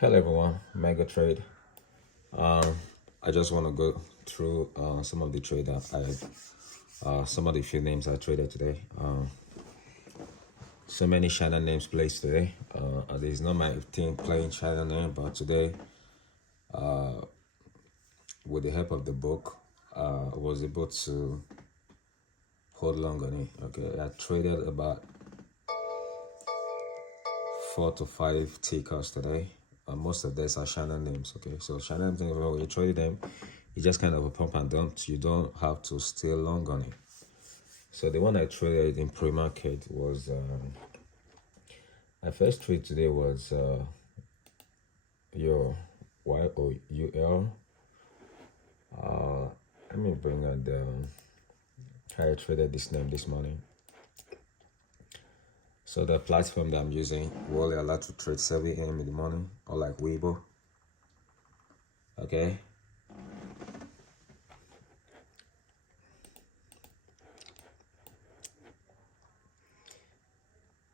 Hello everyone, Mega Trade. Um, I just want to go through some of the trade that some of the few names I traded today. So many China names placed today. It's not my team playing China name, but today, with the help of the book, I was able to hold long on it. Okay, I traded about 4 to 5 tickers today. Most of these are China names. Okay, so China names, when you trade them, it's just kind of a pump and dump. You don't have to stay long on it. So the one I traded in pre-market was my first trade today was your YOUL. Let me bring out the how I traded this name this morning. So the platform that I'm using, we're only allowed to trade 7 a.m. in the morning, or like Weibo. Okay.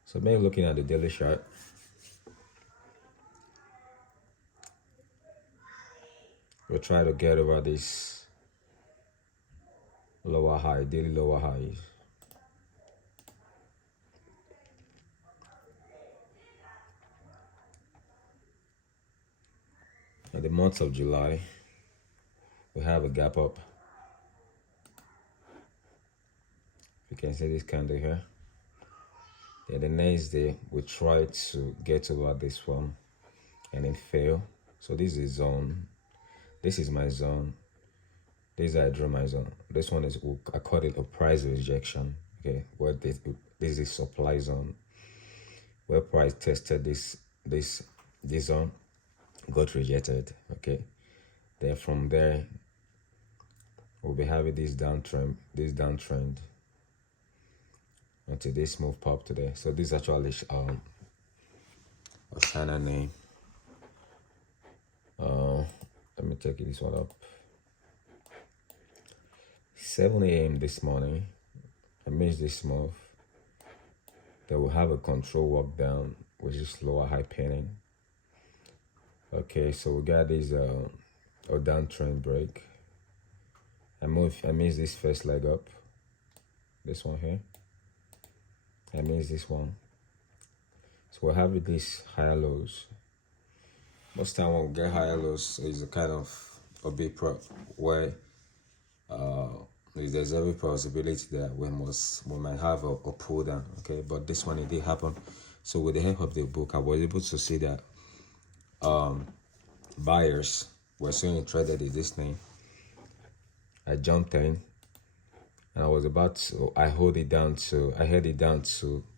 So maybe looking at the daily chart. We'll try to get over this lower high, daily lower highs. In the month of July, we have a gap up. You can see this candle here. Then the next day, we try to get over this one and then fail. So this is zone. This is my zone. This is I draw my zone. This one is, I call it a price rejection. Okay, where this is supply zone, where price tested this zone, got rejected. Okay, then from there we'll be having this downtrend until this move pop today. So this is actually a China name. Let me take this one up. 7 a.m. this morning, I missed this move. Then we'll have a control walk down, which is lower high penning. Okay, so we got this a downtrend break. I missed this first leg up. This one here. I missed this one. So we'll have these higher lows. Most time when we get higher lows is a kind of a big prop where there's every possibility that we might have a pull down. Okay, but this one, it did happen. So with the help of the book, I was able to see that buyers were so interested in this name. I jumped in and I was about to, I held it down to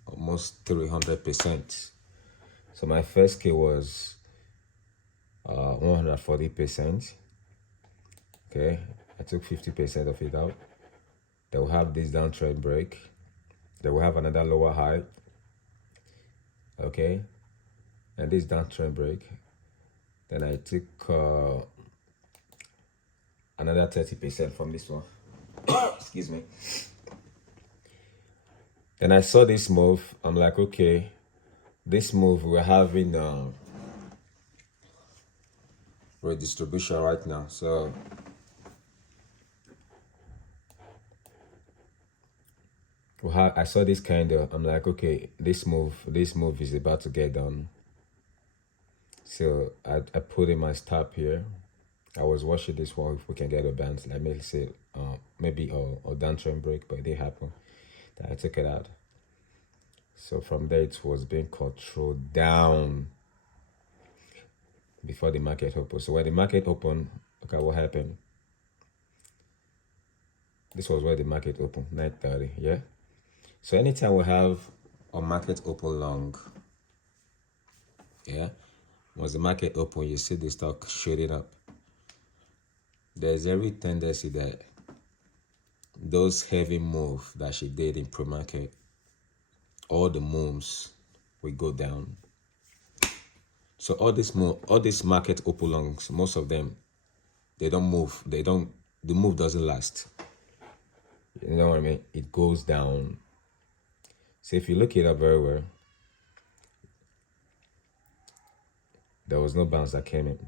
almost 300%. So my first K was 140%. Okay, I took 50% of it out. They will have this downtrend break. They will have another lower high. Okay, and this downtrend break. Then I took another 30% from this one. Excuse me. Then I saw this move. I'm like, okay, this move we're having redistribution right now. So I saw this candle. I'm like, okay, this move is about to get done. So I put in my stop here. I was watching this one if we can get a bounce, like maybe say maybe a downtrend break, but it didn't happen. Then I took it out. So from there it was being controlled down before the market opened. So when the market opened, okay, what happened? This was where the market opened, 9:30. Yeah. So anytime we have a market open long, yeah, once the market open, you see the stock shooting up. There's every tendency that those heavy moves that she did in pre-market, all the moves will go down. So all this market open longs, most of them, they don't move. The move doesn't last. You know what I mean? It goes down. So if you look it up very well, There was no bounce that came in.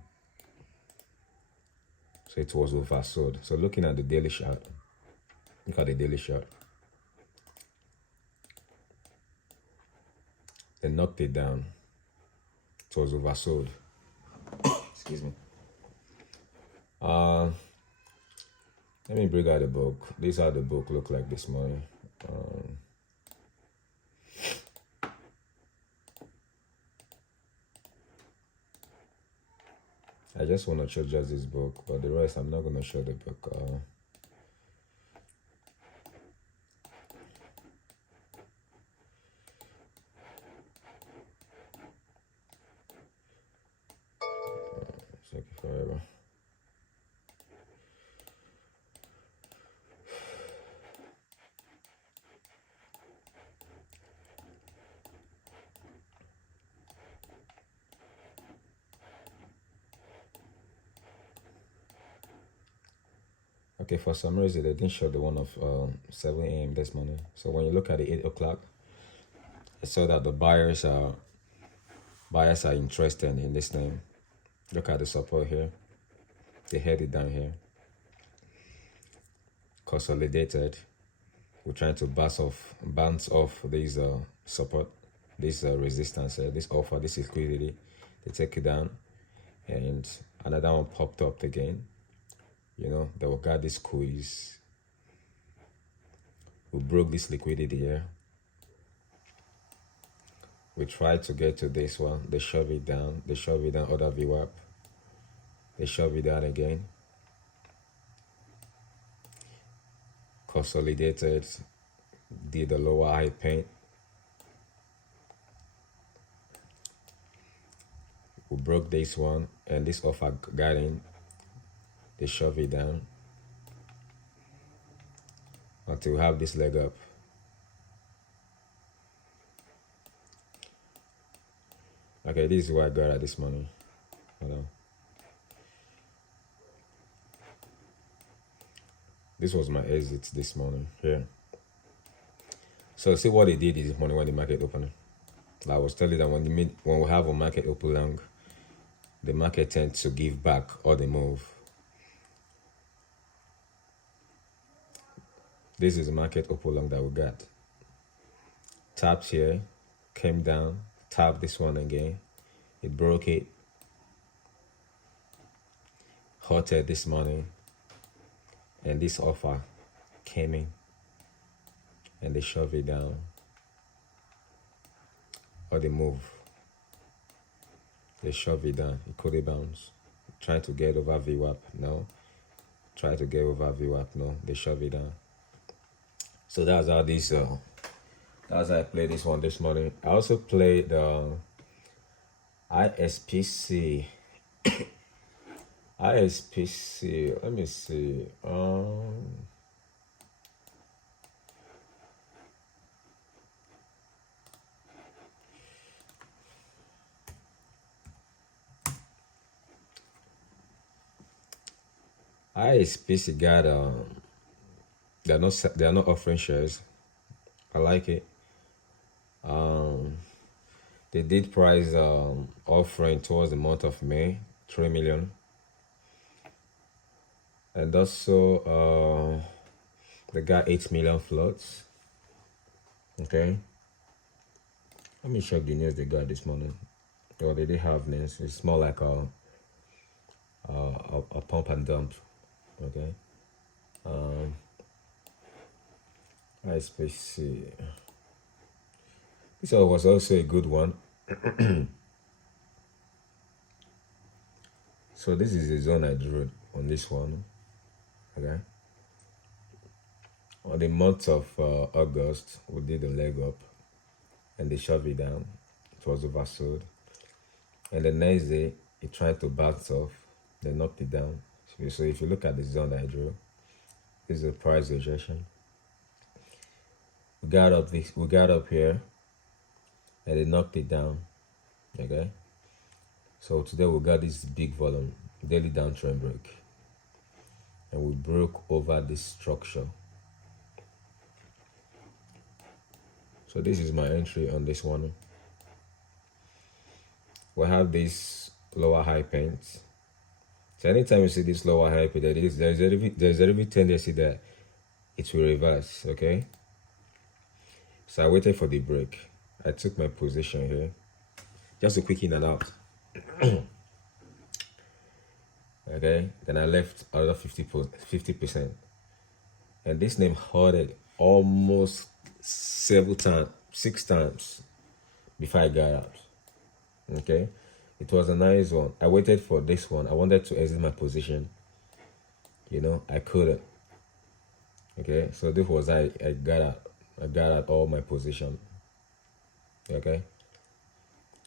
So it was oversold. So looking at the daily chart, look at the daily chart. They knocked it down. It was oversold. Excuse me. Let me bring out the book. This is how the book looked like this morning. I just want to show just this book, but the rest I'm not going to show the book. It's taking forever. Okay, for some reason they didn't show the one of 7 a.m. this morning. So when you look at the 8 o'clock, I saw that the buyers are interested in this name. Look at the support here. They held it down here. Consolidated. We're trying to bounce off this support, this resistance, this offer, this liquidity. They take it down, and another one popped up again. You know, they got this squeeze. We broke this liquidity here. We tried to get to this one. They shove it down. They shove it down. Other VWAP. They shove it down again. Consolidated. Did the lower high paint. We broke this one, and this offer got in. They shove it down until we have this leg up. Okay, this is what I got at this morning. Hold on. This was my exit this morning here. So see what they did this morning when the market opened. Like I was telling you that when we have a market open long, the market tends to give back or they move. This is the market open long that we got. Tapped here, came down, tapped this one again. It broke it. Halted this morning. And this offer came in. And they shove it down. Or they move. They shove it down. It couldn't bounce. Trying to get over VWAP. No. Try to get over VWAP. No. They shove it down. So that's how this that's how I played this one this morning. I also played ISPC. ISPC. Let me see. ISPC got they're not offering shares. I like it. They did price offering towards the month of May, 3 million. And also they got 8 million floats. Okay. Let me check the news they got this morning. Well, they did have news. It's more like a pump and dump. Okay. ISPC. This was also a good one. So this is the zone I drew on this one. Okay. On the month of August, we did a leg up, and they shoved it down. It was oversold. And the next day, it tried to bounce off. They knocked it down. So if you look at the zone that I drew, this is a price rejection. We got up here, and they knocked it down. Okay. So today we got this big volume, daily downtrend break, and we broke over this structure. So this is my entry on this one. We have this lower high pants. So anytime you see this lower high pant, there's a tendency that it will reverse. Okay. So I waited for the break. I took my position here, just a quick in and out. Okay. Then I left another 50%, and this name hoarded almost 7 times, 6 times before I got out. Okay. It was a nice one. I waited for this one. I wanted to exit my position. I couldn't. Okay. So this was I got out. I got out all my position. Okay.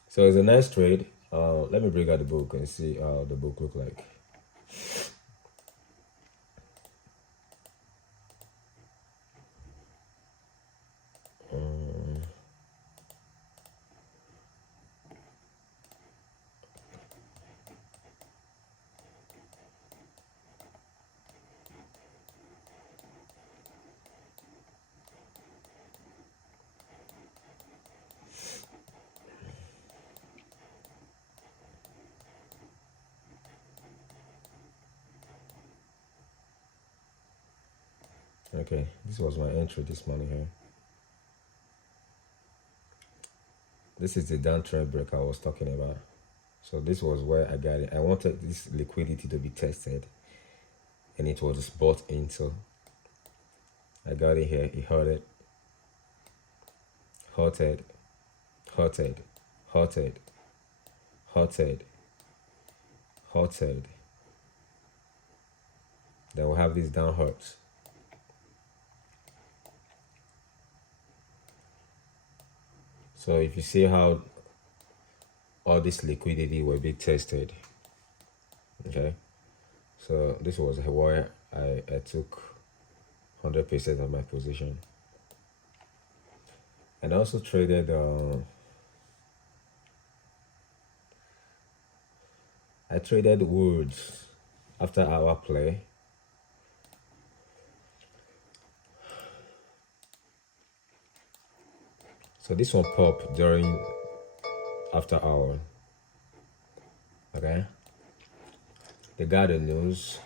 So it's a nice trade. Let me bring out the book and see how the book look like. Okay, this was my entry this morning here. This is the downtrend break I was talking about. So this was where I got it. I wanted this liquidity to be tested, and it was bought into. I got it here. It halted, halted, halted, halted, halted, halted. Then we'll have these down halts. So if you see how all this liquidity will be tested, okay. So this was where I took 100% of my position, and I also traded. I traded woods after our play. So this one popped during after hour. Okay. They got the news.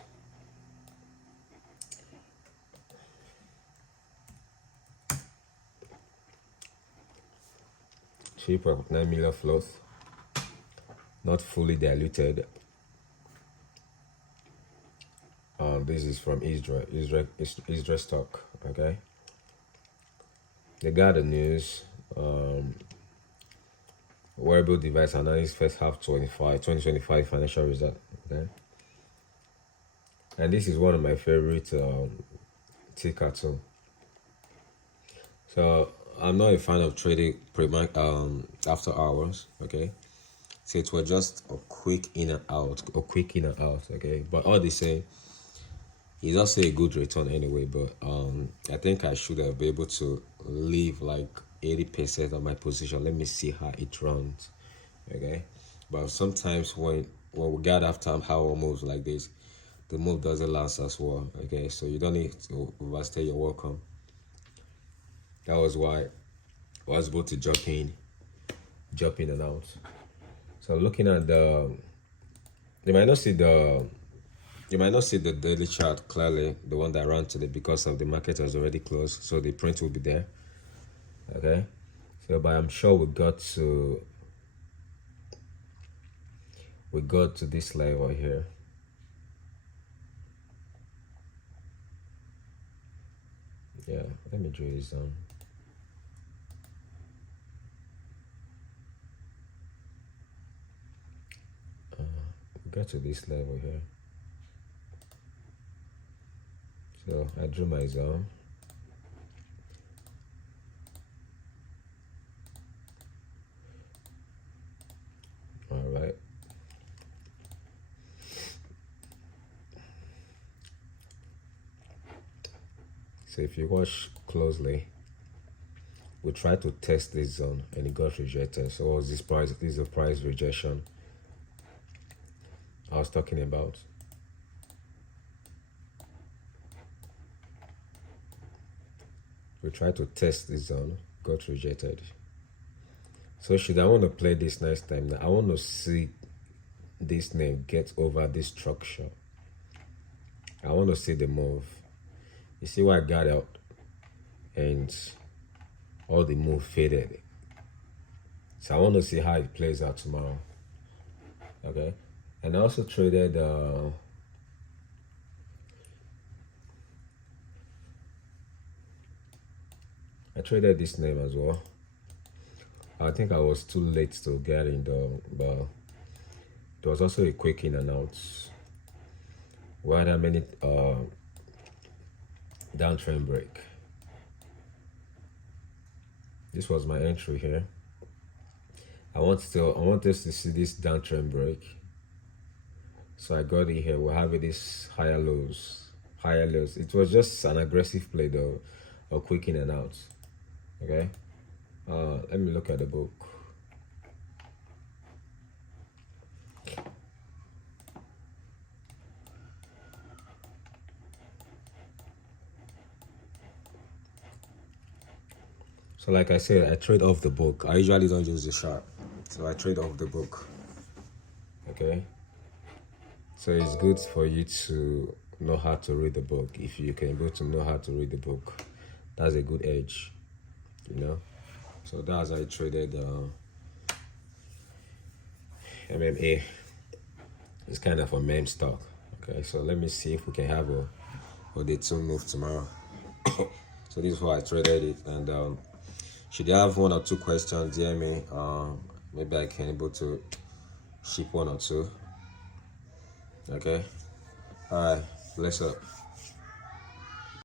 Cheaper, 9 million float. Not fully diluted. This is from Israel stock. Okay. They got the news. Wearable device analysis first half 2025 financial result. Okay. And this is one of my favorite ticker too. So I'm not a fan of trading after hours. Okay. So it was just a quick in and out, okay. But all the same, it's also a good return anyway. But I think I should have been able to leave like 80% of my position. Let me see how it runs, okay. But sometimes when we get after how moves like this, the move doesn't last as well, okay. So you don't need to overstay your welcome. That was why I was able to jump in and out. So looking at you might not see the daily chart clearly, the one that ran today, because of the market has already closed, so the print will be there. Okay. So but I'm sure we got to this level here. Yeah, let me draw this down. We got to this level here. So I drew my zone. All right. So if you watch closely, we tried to test this zone and it got rejected. So what was this price? This is the price rejection I was talking about. We tried to test this zone, got rejected. So should I want to play this next time? I want to see this name get over this structure. I want to see the move. You see why I got out and all the move faded. So I want to see how it plays out tomorrow. Okay, and I also traded I traded this name as well. I think I was too late to get in but there was also a quick in and out. Why that many downtrend break. This was my entry here. I want us to see this downtrend break. So I got it here. We're having this higher lows. It was just an aggressive play though, a quick in and out. Okay. Let me look at the book. So like I said, I trade off the book. I usually don't use the chart, so I trade off the book. Okay. So it's good for you to know how to read the book. If you can able to know how to read the book, that's a good edge, you know. So that's how I traded MMA. It's kind of a meme stock. Okay, so let me see if we can have a day 2 move tomorrow. So this is how I traded it, and should you have 1 or 2 questions, DM me. Maybe I can able to ship 1 or 2. Okay. All right. Bless up.